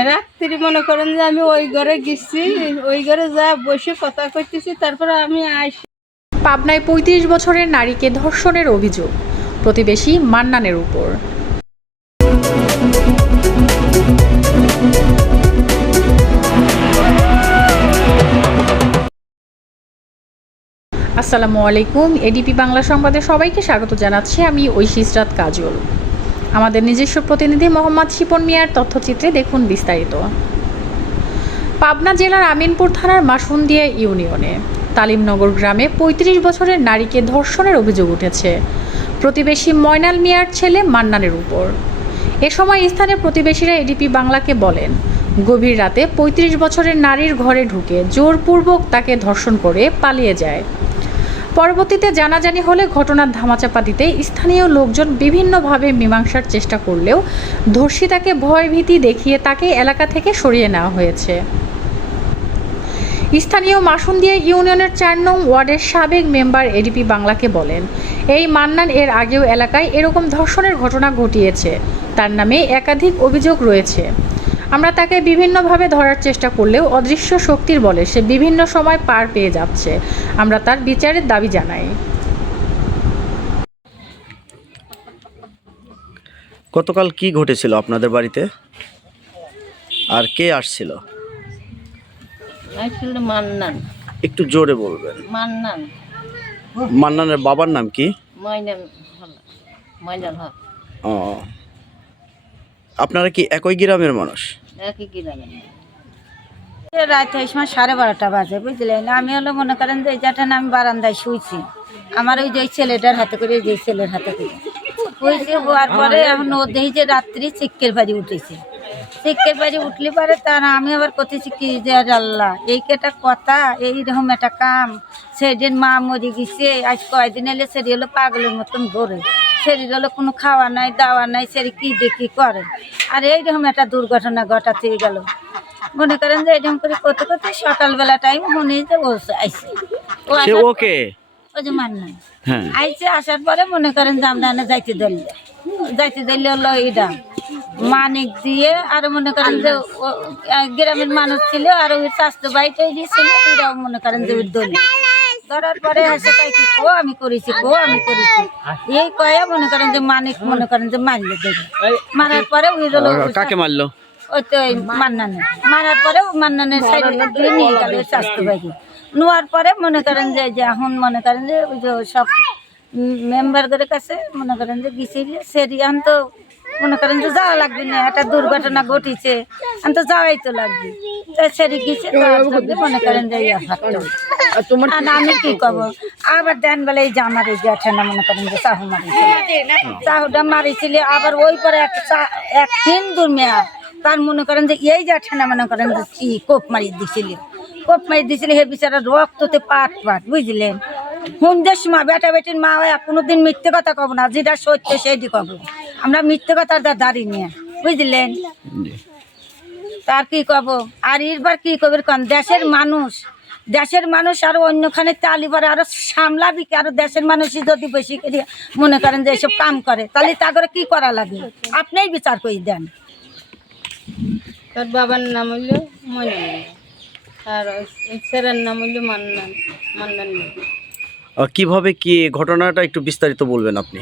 রাত্রি মনে করেন যে আমি ওই ঘরে গেছি, ওই ঘরে যা বসে কথা করতেছি তারপরে আমি আসি পাবনায় পঁয়ত্রিশ বছরের নারীকে ধর্ষণের অভিযোগ, প্রতিবেশী মান্নানের উপর। আসসালামু আলাইকুম, এডিপি বাংলা সংবাদে সবাইকে স্বাগত জানাচ্ছি, আমি ঐশিসরাত কাজল। আমাদের নিজস্ব প্রতিনিধি মোহাম্মদ শিপন মিয়ার তথ্যচিত্রে দেখুন বিস্তারিত। পাবনা জেলার আমিনপুর থানার মাসুন্দিয়া ইউনিয়নে তালিমনগর গ্রামে ৩৫ বছরের নারীকে ধর্ষণের অভিযোগ উঠেছে। প্রতিবেশী ময়নাল মিয়ার ছেলে মান্নানের উপর। এ সময় স্থানীয় প্রতিবেশীরা এডিপি বাংলাকে বলেন, গভীর রাতে ৩৫ বছরের নারীর ঘরে ঢুকে জোরপূর্বক তাকে ধর্ষণ করে পালিয়ে যায়। পরবর্তীতে জানাজানি হলে ঘটনার ধামাচাপা দিতে স্থানীয় লোকজন বিভিন্নভাবে মীমাংসার চেষ্টা করলেও ধর্ষিতাকে ভয়ভীতি দেখিয়ে তাকে এলাকা থেকে সরিয়ে নেওয়া হয়েছে। স্থানীয় মাসুন্দিয়া ইউনিয়নের চার নং ওয়ার্ডের সাবেক মেম্বার এডিপি বাংলাকে বলেন, এই মান্নান এর আগেও এলাকায় এরকম ধর্ষণের ঘটনা ঘটিয়েছে। তার নামে একাধিক অভিযোগ রয়েছে। আমরা তাকে বিভিন্নভাবে ধরার চেষ্টা করলেও অদৃশ্য শক্তির বলে সে বিভিন্ন সময় পার পেয়ে যাচ্ছে। আমরা তার বিচারের দাবি জানাই। গতকাল কি ঘটেছিল আপনাদের বাড়িতে? আর কে আসছিল? মান্নান। একটু জোরে বলবেন। মান্নান। মান্নানের বাবার নাম কি? ও। আপনারা কি একই গ্রামের মানুষ? রাত সময় সাড়ে বারোটা বাজে বুঝলেন আমি হলো মনে করেন যে যেটা আমি বারান্দায় শুইছি। আমার ওই যে ছেলেটার হাতে করে, যে ছেলের হাতে করে। শুয়েছি হওয়ার পরে এখন ও যে রাত্রি চিক্কের বাড়ি উঠেছে। চিক্কের বাড়ি উঠলে পরে তার আমি আবার করতেছি কি যে আল্লাহ, এই কেটা কথা? এইরকম একটা কাম। সেদিন মা মরে গেছে, আজ কয়দিন এলে সেটি হলো পাগলের মতন ধরে। সেটি হলো কোনো খাওয়া নাই দাওয়া নাই সেটি কি দেখি করে? আর এইরকম একটা দুর্ঘটনা ঘটাতে গেল। মনে করেন যে এরকম করে করতে করতে সকালবেলা টাইম মনে যে ও আইসে আসার- ওকে? ও যে মান নাই। হ্যাঁ। আইসে আসার পরে মনে করেন যে আমরা যাইতে দিলে যাইতে দিলে হলো এটা মানিক দিয়ে আর মনে করেন যে গ্রামের মানুষ ছিল আর ওই স্বাস্থ্য বাইটাই ছিল ওরাও মনে করেন যে ওই দলি ধরার পরে এসে কয় কি কো আমি করেছি কো আমি করেছি। এই কয়ে মনে করেন যে মানিক মনে করেন যে মারলে দেখে। মারার পরে ওই হলো কাকে মারলো? ওই তো ওই মান্নানের মারার পরে ও মান্নানের সাইডে ধরে নিয়ে গেল স্বাস্থ্য বাইকে নেওয়ার পরে মনে করেন যে যে এখন মনে করেন যে ওই যে সব মেম্বারদের কাছে মনে করেন যে গেছিল সেরি এখন তো মনে করেন যে যাওয়া লাগবে না একটা দুর্ঘটনা ঘটিছে আমি তো যাওয়াই তো লাগবে। গেছে মনে করেন যে আর আমি কি কব আবার দেন বেলা এই যে আমার এই জ্যাঠানা মনে করেন যে চাহু মারিছিল। চাহুটা মারিছিল আবার ওই পরে এক এক হিন্দুর মেয়া তার মনে করেন যে এই জ্যাঠানা মনে করেন যে কি কোপ মারি দিছিল। কোপ মারি দিছিল হে বিচারা রক্ততে পাট পাট বুঝলেন? হুন্দের সময় বেটা বেটির মা হয় কোনোদিন মিথ্যে কথা কব না যেটা সত্য সেইটি কব। আমরা মিথ্যে কথা দাঁড়িয়ে নিয়ে বুঝলেন? তার কি কব? আর এরবার কি কবে কন? দেশের মানুষ দেশের মানুষ আরও অন্যখানে তালিবার আরও সামলাবি কি? আরও দেশের মানুষই যদি বেশি করে মনে করেন যে এসব কাম করে তাহলে তা করে কি করা লাগে? আপনিই বিচার করে দেন। তার বাবার নাম হইল মিয়া। আর ওই নাম হইল মান্নান মান্নান। কীভাবে কি ঘটনাটা একটু বিস্তারিত বলবেন আপনি?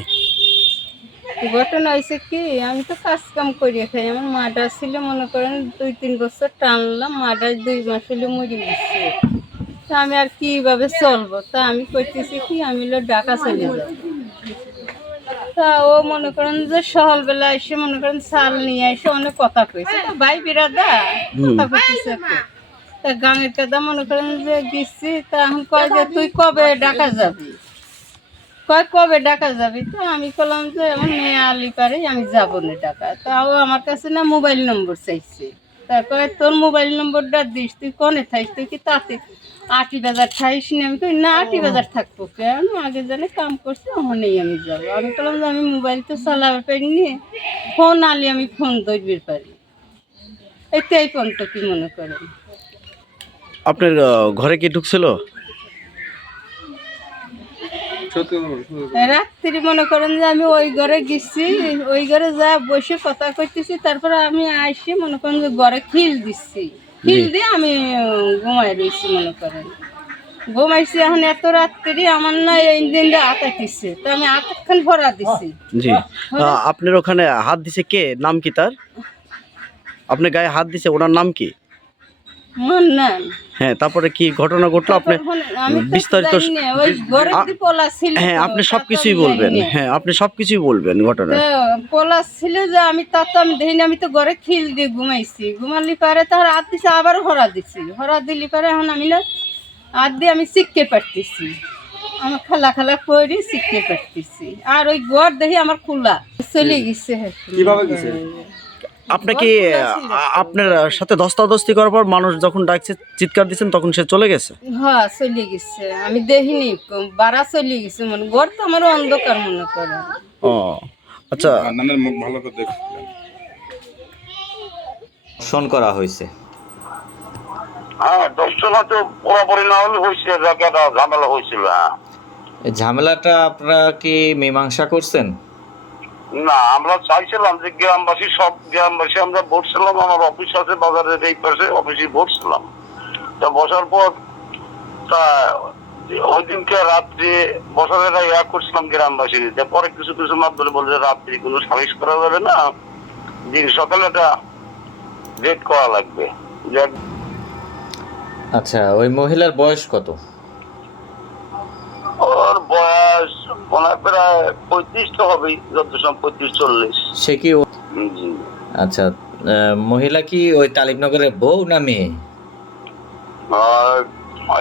ঘটনা হয়েছে কি? আমি তো কাজ কাম করিয়ে খাই। আমার মাটা ছিল মনে করেন দুই তিন বছর টানলাম মাটা দুই মাস হলে মরে গেছে। তা আমি আর কীভাবে চলবো? তা আমি করতেছি কি আমি হলো ঢাকা চলে যাব তা ও মনে করেন যে সকালবেলা এসে মনে করেন চাল নিয়ে এসে অনেক কথা কইছে। তা ভাই বিরাদা কথা কইতেছে তা গাঙের কাদা মনে করেন যে গেছি তা এখন কয় যে তুই কবে ঢাকা যাবি? কয় কবে টাকা যাবি? তো আমি বললাম যে আমার মেয়ে আলি পারে আমি যাব না টাকা তাও আমার কাছে না মোবাইল নম্বর চাইছে। তারপরে তোর মোবাইল নম্বরটা দিস তুই কনে থাইস তুই কি তাতে আটি বাজার থাইস নি? আমি কই না আটি বাজার থাকব কেন? আগে জানে কাম করছি ওখানেই আমি যাব। আমি বললাম যে আমি মোবাইল তো চালাবে পারিনি ফোন আলি আমি ফোন ধরবে পারি। এতে এই ফোনটা কি মনে করেন? আপনার ঘরে কি ঢুকছিল? রাত্রি মনে করেন যে আমি ওই ঘরে গেছি ওই ঘরে যা বসে কথা করতেছি তারপরে আমি আইসি মনে করেন যে ঘরে খিল দিচ্ছি। খিল দিয়ে আমি ঘুমাই রয়েছি মনে করেন। ঘুমাইছি এখন এত রাত্রি আমার না এই দিন আটাটিছে তো আমি আটক্ষণ ভরা দিছি। জি। আপনার ওখানে হাত দিছে কে? নাম কি তার? আপনি গায়ে হাত দিছে ওনার নাম কি? হ্যাঁ তারপরে কি ঘটনা ঘটলো? আপনি আমি বিস্তারিত ওই ঘরে আ- যদি ছিল হ্যাঁ আপনি তো সবকিছুই বলবেন। হ্যাঁ আপনি সবকিছুই বলবেন ঘটনা। পলাশ ছিল যে আমি তা তো আমি দেখিনি আমি তো ঘরে খিল দিয়ে ঘুমাইছি। ঘুমালি পারে তার হাত দিছে আবার হরা দিছি। হরা দিলি পারে এখন আমি না হাত দিয়ে আমি শিখতে পারতেছি। আমার খালা খালা করে শিখতে পারতেছি। আর ওই ঘর দেখি আমার খোলা। চলে গেছে। কীভাবে গেছে? আপনাকে আপনার সাথে দস্তাদস্তি করার পর মানুষ যখন ডাকছে চিৎকার দিচ্ছেন তখন সে চলে গেছে? হ্যাঁ চলে গেছে। আমি দেখিনি বাড়া চলে গেছে মনে ঘর তো আমার অন্ধকার মনে করে। ও আচ্ছা। নানের মুখ ভালো করে দেখছিলেন শোন করা হয়েছে। হ্যাঁ দর্শনা তো পুরোপুরি না হলে হয়েছে জায়গাটা ঝামেলা হয়েছিল হ্যাঁ। এই ঝামেলাটা আপনারা কি মীমাংসা করছেন? না, আমরা চাইছিলাম যে গ্রামবাসী, সব গ্রামবাসী, আমরা বসছিলাম আমার অফিস আছে, বাজারের এই পাশে অফিসে বসছিলাম তা বসার পর তা ওই দিনকে রাত্রে বসার একটা ইয়া করছিলাম গ্রামবাসী পরে কিছু কিছু মাধ্যমে বলছে, রাত্রি কোনো সালিশ করা যাবে না, দিন সকালে এটা ডেট করা লাগবে। আচ্ছা ওই মহিলার বয়স কত ওর বয়স ওনার প্রায় পঁয়ত্রিশ তো হবেই যত সময় পঁয়ত্রিশ চল্লিশ। সে কি জি। আচ্ছা মহিলা কি ওই তালিবনগরের বউ না মেয়ে?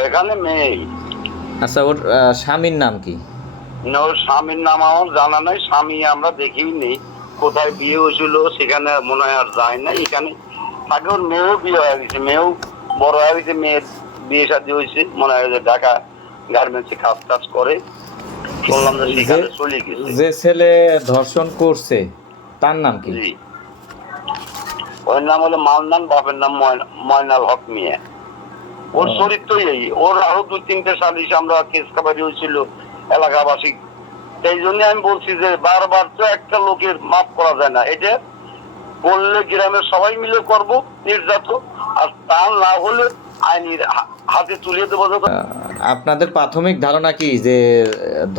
এখানে মেয়ে। আচ্ছা ওর স্বামীর নাম কি? না, ওর স্বামীর নাম আমার জানা নাই স্বামী আমরা দেখিও নেই। কোথায় বিয়ে হয়েছিল সেখানে মনে হয় আর যায় না এখানে আগে ওর মেয়েও বিয়ে হয়ে গেছে মেয়েও বড় হয়ে গেছে মেয়ের বিয়ে শাদী হয়েছে। মনে হয় যে ঢাকা গার্মেন্টসে কাজ টাজ করে। শুনলাম যে সেখানে চলে গেছে। যে ছেলে ধর্ষণ করছে তার নাম কি? ওর নাম হলো বাপের নাম ময়নাল হক মিয়া। ওর চরিত্রই এই। ওর আরও দুই তিনটে সালিশ আমরা কেস কাবারি হয়েছিল এলাকাবাসী। সেই জন্য আমি বলছি যে বারবার তো একটা লোকের মাফ করা যায় না। এটা বললে গ্রামের সবাই মিলে করব নির্যাতন। আর তা না হলে আইনের হাতে তুলে দেবো আপনাদের প্রাথমিক ধারণা কি যে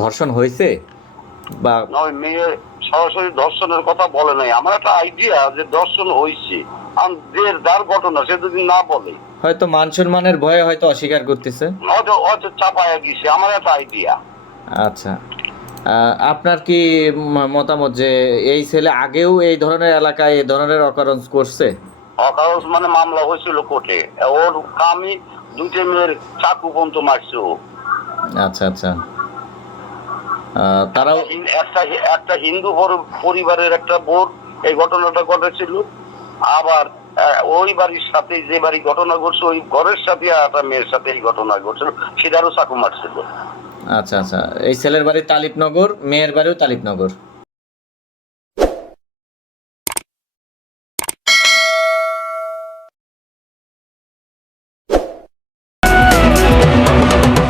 ধর্ষণ হয়েছে? বা নয় মেয়ে সরাসরি ধর্ষণের কথা বলে নাই। আমার একটা আইডিয়া যে ধর্ষণ হয়েছে। যে যার ঘটনা সে যদি না বলে। হয়তো মান সম্মানের ভয়ে হয়তো অস্বীকার করতেছে। হয়তো হয়তো চাপায়া গেছে। আমার একটা আইডিয়া আচ্ছা। আপনার কি মতামত যে এই ছেলে আগেও এই ধরনের এলাকায় এই ধরনের অকারণ করছে? অকারস মানে মামলা হয়েছিল কোর্টে। ওর দুইটা মেয়ের চাকু পর্যন্ত মারছে ও। আচ্ছা আচ্ছা। তারাও একটা একটা হিন্দু পর- পরিবারের একটা বোর এই ঘটনাটা ঘটেছিল। আবার ওই বাড়ির সাথে যে বাড়ি ঘটনা ঘটছে ওই ঘরের সাথে আর একটা মেয়ের সাথে এই ঘটনা ঘটছিল সেটারও চাকু মারছিল। আচ্ছা আচ্ছা। এই ছেলের বাড়ি তালিপনগর মেয়ের বাড়িও তালিপনগর?